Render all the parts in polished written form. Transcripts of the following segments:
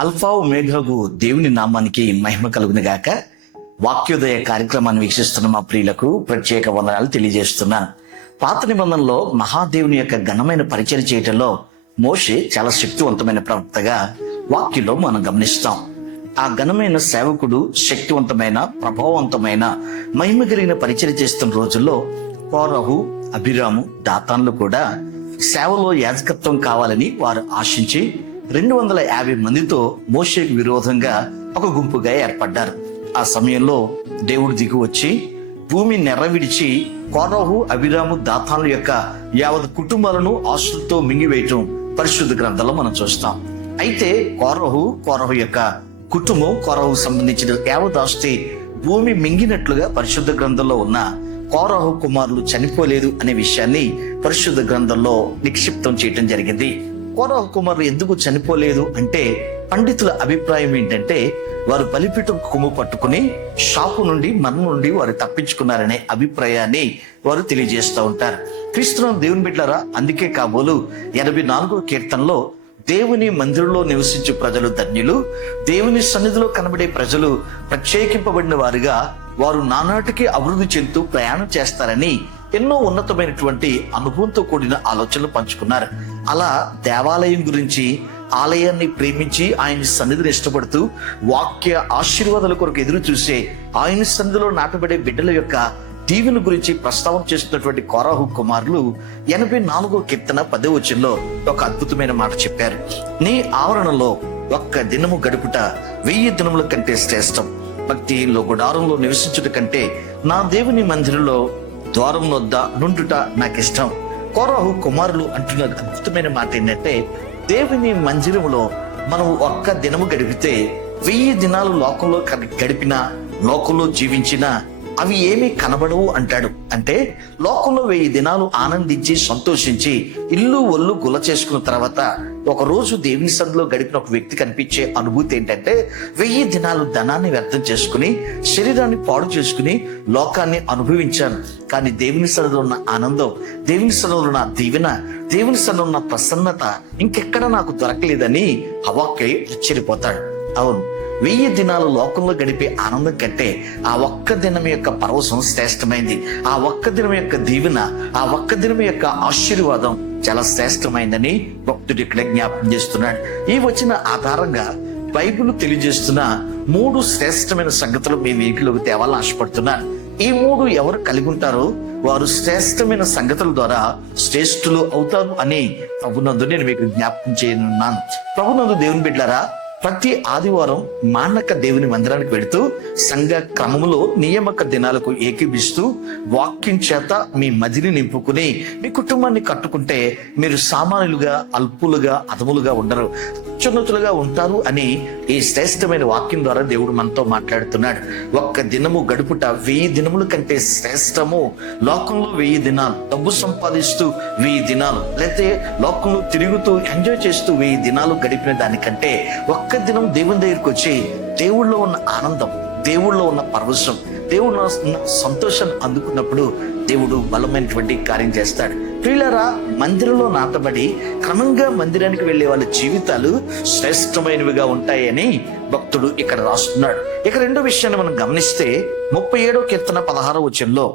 Alpha ఒమేగాకు దేవుని నామానికి మహిమ కలుగును గాక. వాక్యోదయ కార్యక్రమాన్ని వీక్షిస్తున్న మా ప్రియులకు ప్రత్యేక వందనాలు తెలియజేస్తున్నాను. పాత నిబంధనలో మహాదేవుని యొక్క ఘనమైన పరిచయం చేయటంలో మోషే చాలా శక్తివంతమైన ప్రవక్తగా వాక్యంలో మనం గమనిస్తాం. ఆ ఘనమైన సేవకుడు శక్తివంతమైన ప్రభావవంతమైన మహిమ కలిగిన పరిచయం చేస్తున్న రోజుల్లో కోరహు, అభిరాము, దాతాన్లు కూడా సేవలో యాజకత్వం కావాలని వారు ఆశించి 250 మందితో మోషేకు విరోధంగా ఒక గుంపుగా ఏర్పడ్డారు. ఆ సమయంలో దేవుడు దిగి వచ్చి భూమి నెర్రవిడిచి కోరహు, అభిరాము, దాతాన్ల యొక్క యావత్ కుటుంబాలను ఆస్తులతో మింగివేయటం పరిశుద్ధ గ్రంథంలో మనం చూస్తాం. అయితే కోరహు యొక్క కుటుంబం, కోరహు సంబంధించిన యావత్ ఆస్తి భూమి మింగినట్లుగా పరిశుద్ధ గ్రంథంలో ఉన్న కోరహు కుమారులు చనిపోలేదు అనే విషయాన్ని పరిశుద్ధ గ్రంథంలో నిక్షిప్తం చేయటం జరిగింది. కోరహు కుమారులు ఎందుకు చనిపోలేదు అంటే పండితుల అభిప్రాయం ఏంటంటే వారు బలిపీఠం కొమ్ము పట్టుకుని షాపు నుండి మరణం నుండి వారు తప్పించుకున్నారనే అభిప్రాయాన్ని వారు తెలియజేస్తూ ఉంటారు. క్రీస్తునామ దేవుని బిడ్డలారా, అందుకే కాబోలు 84వ కీర్తనలో దేవుని మందిరంలో నివసించే ప్రజలు ధన్యులు, దేవుని సన్నిధిలో కనబడే ప్రజలు ప్రత్యేకింపబడిన వారుగా, వారు నానాటికి అభివృద్ధి చెందుతూ ప్రయాణం చేస్తారని ఎన్నో ఉన్నతమైనటువంటి అనుభవంతో కూడిన ఆలోచనలు పంచుకున్నారు. అలా దేవాలయం గురించి, ఆలయాన్ని ప్రేమించి ఆయన సన్నిధిని ఇష్టపడుతూ వాక్య ఆశీర్వాదాల కొరకు ఎదురు చూసే ఆయన సన్నిధిలో నాటబడే బిడ్డల యొక్క దీవెన గురించి ప్రస్తావన చేస్తున్నటువంటి కోరహు కుమారులు 84వ కీర్తన 10వ వచనంలో ఒక అద్భుతమైన మాట చెప్పారు. నీ ఆవరణలో ఒక్క దినము గడుపుట 1000 దినముల కంటే శ్రేష్టం. భక్తిలో గుడారంలో నివసించుట కంటే నా దేవుని మందిరంలో ద్వారం వద్ద నుండుట నాకిష్టం. కోరహు కుమారులు అంటున్న అద్భుతమైన మాట ఏంటంటే, దేవుని మందిరంలో మనం ఒక్క దినము గడిపితే 1000 దినాలు లోకంలో గడిపినా, లోకంలో జీవించినా అవి ఏమీ కనబడవు అంటాడు. అంటే లోకంలో 1000 దినాలు ఆనందించి సంతోషించి ఇల్లు ఒళ్ళు గుల చేసుకున్న తర్వాత ఒక రోజు దేవుని సన్నిధిలో గడిపిన ఒక వ్యక్తి కనిపించే అనుభూతి ఏంటంటే 1000 దినాలు ధనాన్ని వ్యర్థం చేసుకుని, శరీరాన్ని పాడు చేసుకుని లోకాన్ని అనుభవించాను, కానీ దేవుని సన్నిధిలో ఉన్న ఆనందం, దేవుని సన్నిధిలో ఉన్న దీవెన, దేవుని సన్నిధిలో ఉన్న ప్రసన్నత ఇంకెక్కడ నాకు దొరకలేదని హవాక్కై ఆశ్చర్యపోతాడు. అవును, 1000 దినాలు లోకంలో గడిపే ఆనందం కంటే ఆ ఒక్క దినం యొక్క పరవశం శ్రేష్టమైంది. ఆ ఒక్క దినం యొక్క దీవెన, ఆ ఒక్క దినం యొక్క ఆశీర్వాదం చాలా శ్రేష్టమైందని భక్తుడు ఇక్కడ జ్ఞాపకం చేస్తున్నాడు. ఈ వచ్చిన ఆధారంగా బైబిల్ తెలియజేస్తున్న 3 శ్రేష్టమైన సంగతులు మీ వీటిలోకి తేవాలని ఆశపడుతున్నాను. ఈ 3 ఎవరు కలిగి ఉంటారో వారు శ్రేష్టమైన సంగతుల ద్వారా శ్రేష్ఠులు అవుతారు అని ప్రభునందు నేను మీకు జ్ఞాపకం చేయనున్నాను. ప్రభునందు దేవుని బిడ్డలారా, ప్రతి ఆదివారం మానక దేవుని మందిరానికి వెళుతూ సంఘ క్రమములో నియామక దినాలకు ఏకీభిస్తూ వాక్యం చేత మీ మదిని నింపుకుని మీ కుటుంబాన్ని కట్టుకుంటే మీరు సామాన్యులుగా, అల్పులుగా, అధములుగా ఉండరు, అత్యున్నతులుగా ఉంటారు అని ఈ శ్రేష్టమైన వాక్యం ద్వారా దేవుడు మనతో మాట్లాడుతున్నాడు. ఒక్క దినము గడుపుట 1000 దినముల కంటే శ్రేష్టము. లోకంలో 1000 దినాలు డబ్బు సంపాదిస్తూ 1000 దినాలు, లేకపోతే లోకంలో తిరుగుతూ ఎంజాయ్ చేస్తూ 1000 దినాలు గడిపిన దానికంటే ఒక్క దినం దేవుని దగ్గరికి వచ్చి దేవుళ్ళో ఉన్న ఆనందం, దేవుళ్ళో ఉన్న పరవశం, దేవుళ్ళో ఉన్న సంతోషాన్ని అందుకున్నప్పుడు దేవుడు బలమైనటువంటి కార్యం చేస్తాడు. ప్రియులారా, మందిరంలో నాటబడి క్రమంగా మందిరానికి వెళ్లే వాళ్ళ జీవితాలు శ్రేష్టమైనవిగా ఉంటాయని భక్తుడు ఇక్కడ రాస్తున్నాడు. ఇక రెండో విషయాన్ని మనం గమనిస్తే 37వ కీర్తన 16వ వచనంలో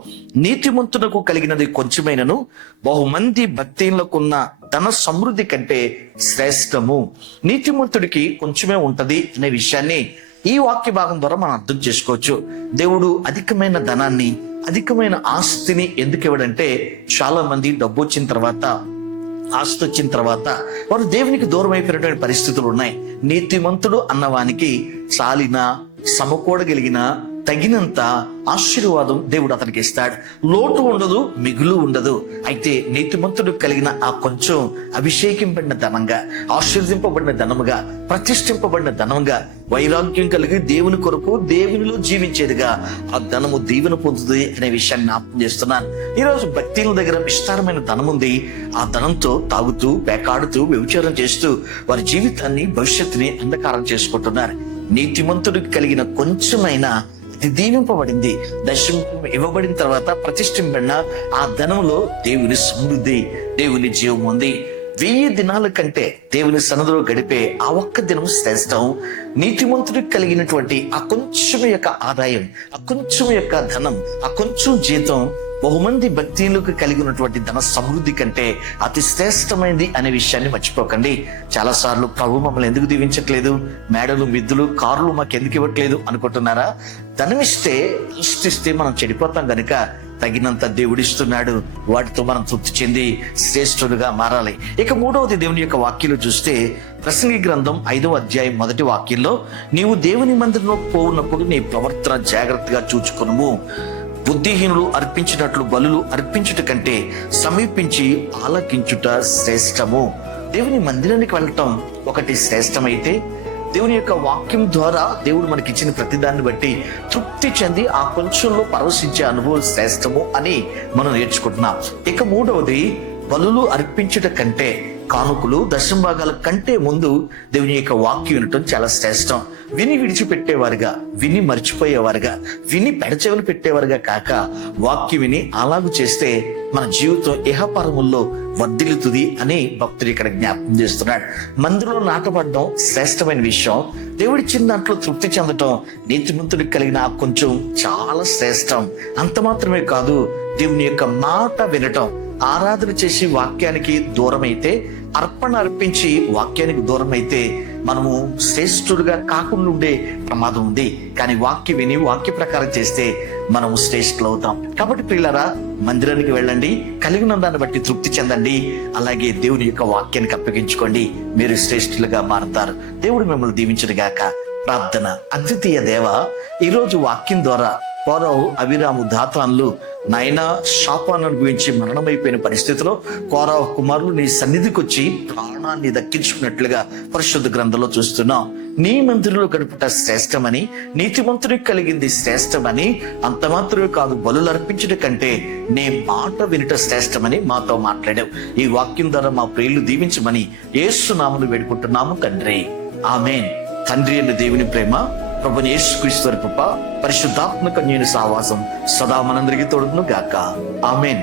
నీతిమంతునకు కలిగినది కొంచెమైనను బహుమంది భక్తిలకున్న ధన సమృద్ధి కంటే శ్రేష్టము. నీతిమంతుడికి కొంచెమే ఉంటది అనే విషయాన్ని ఈ వాక్య భాగం ద్వారా మనం అర్థం చేసుకోవచ్చు. దేవుడు అధికమైన ధనాన్ని, అధికమైన ఆస్తిని ఎందుకు ఇవ్వడంటే, చాలా మంది డబ్బు వచ్చిన తర్వాత, ఆస్తి వచ్చిన తర్వాత వారు దేవునికి దూరం అయిపోయినటువంటి పరిస్థితులు ఉన్నాయి. నీతిమంతుడు అన్నవానికి చాలిన, సమకూడగలిగిన, తగినంత ఆశీర్వాదం దేవుడు అతనికి ఇస్తాడు. లోటు ఉండదు, మిగులు ఉండదు. అయితే నీతిమంతుడు కలిగిన ఆ కొంచెం అభిషేకింపబడిన ధనంగా, ఆశీర్వదింపబడిన ధనముగా, ప్రతిష్ఠింపబడిన ధనముగా, వైరాగ్యం కలిగి దేవుని కొరకు దేవునిలో జీవించేదిగా ఆ ధనము దీవెన పొందుతుంది అనే విషయాన్ని జ్ఞాపకం చేస్తున్నాను. ఈరోజు భక్తుల దగ్గర విస్తారమైన ధనం ఉంది. ఆ ధనంతో తాగుతూ, పేకాడుతూ, వ్యభిచారం చేస్తూ వారి జీవితాన్ని, భవిష్యత్తుని అంధకారం చేసుకుంటున్నారు. నీతిమంతుడికి కలిగిన కొంచెమైనా అది దీవింపబడింది. దశమం ఇవ్వబడిన తర్వాత ప్రతిష్ఠింపబడిన ఆ ధనంలో దేవుని సమృద్ధి, దేవుని జీవం ఉంది. 1000 దినాల కంటే దేవుని సన్నిధిలో గడిపే ఆ ఒక్క దినం శ్రేష్టం. నీతిమంతుడికి కలిగినటువంటి ఆ కొంచెం యొక్క ఆదాయం, ఆ కొంచెం యొక్క ధనం, ఆ కొంచెం జీతం బహుమంది భక్తులకు కలిగి ఉన్నటువంటి ధన సమృద్ధి కంటే అతి శ్రేష్టమైనది అనే విషయాన్ని మర్చిపోకండి. చాలా సార్లు ప్రభు మమ్మల్ని ఎందుకు దీవించట్లేదు, మేడలు మిద్దులు కార్లు మాకు ఎందుకు ఇవ్వట్లేదు అనుకుంటున్నారా? ధనమిస్తే ఇష్టిస్తే మనం చెడిపోతాం గనుక తగినంత దేవుడిస్తున్నాడు. వాటితో మనం తృప్తి చెంది శ్రేష్ఠుడుగా మారాలి. ఇక మూడవది దేవుని యొక్క వాక్యంలో చూస్తే ప్రసంగి గ్రంథం 5వ అధ్యాయం 1వ వాక్యంలో, నీవు దేవుని మందిరంలో పోవున్నప్పుడు నీ ప్రవర్తన జాగ్రత్తగా చూచుకొనుము. బుద్ధిహీనులు అర్పించినట్లు బలులు అర్పించుట కంటే సమీపించి ఆలకించుట శ్రేష్టము. దేవుని మందిరానికి వెళ్ళటం ఒకటి శ్రేష్టమైతే, దేవుని యొక్క వాక్యం ద్వారా దేవుడు మనకి ఇచ్చిన ప్రతిదాన్ని బట్టి తృప్తి చెంది ఆ కొంచెంలో పరవశించే అనుభవం శ్రేష్టము అని మనం నేర్చుకుంటున్నాం. ఇక మూడవది, బలులు అర్పించుట కంటే, కానుకలు దశంభాగాల కంటే ముందు దేవుని యొక్క వాక్యం వినటం చాలా శ్రేష్టం. విని విడిచిపెట్టేవారుగా, విని మర్చిపోయేవారుగా, విని పెడచెవిని పెట్టేవారుగా కాక వాక్యం విని అలాగు చేస్తే మన జీవితం ఇహపరముల్లో వర్ధిల్లుతుంది అని భక్తుడు ఇక్కడ జ్ఞాపకం చేస్తున్నాడు. మందిరంలో నాటపడడం శ్రేష్టమైన విషయం. దేవుడిచ్చిన దాంట్లో తృప్తి చెందటం నీతిమంతుడికి కలిగిన కొంచెం చాలా శ్రేష్టం. అంత మాత్రమే కాదు, దేవుని యొక్క మాట వినటం, ఆరాధన చేసి వాక్యానికి దూరమైతే, అర్పణ అర్పించి వాక్యానికి దూరం అయితే మనము శ్రేష్ఠుడుగా కాకుండా ఉండే ప్రమాదం ఉంది. కానీ వాక్యం విని వాక్య ప్రకారం చేస్తే మనము శ్రేష్ఠులు అవుతాం. కాబట్టి ప్రియులారా, మందిరానికి వెళ్ళండి, కలిగిన దాన్ని బట్టి తృప్తి చెందండి. అలాగే దేవుని యొక్క వాక్యానికి అప్పగించుకోండి, మీరు శ్రేష్ఠులుగా మారుతారు. దేవుడు మిమ్మల్ని దీవించును గాక. ప్రార్థన. అద్వితీయ దేవ, ఈరోజు వాక్యం ద్వారా కోరహు, అబీరాము, దాతాన్లు నాయన శాపాన్ని అనుభవించి మరణమైపోయిన పరిస్థితిలో కోరహు కుమారులు నీ సన్నిధికి వచ్చి ప్రాణాన్ని దక్కించుకున్నట్లుగా పరిశుద్ధ గ్రంథంలో చూస్తున్నాం. నీ మందిరంలో గడుపుట శ్రేష్టమని, నీతిమంతుడికి కలిగింది శ్రేష్టమని, అంత మాత్రమే కాదు బలులు అర్పించడం కంటే నీ మాట వినుట శ్రేష్టమని మాతో మాట్లాడావు. ఈ వాక్యం ద్వారా మా ప్రియులు దీవించమని యేసు నామములో వేడుకుంటున్నాము తండ్రి. ఆమేన్. తండ్రి అయిన దేవుని ప్రేమ, ప్రభువైన యేసుక్రీస్తు వారి కృప, పరిశుద్ధాత్మ కన్యని సహవాసం సదా మనందరికీ తోడును గాక. ఆమేన్.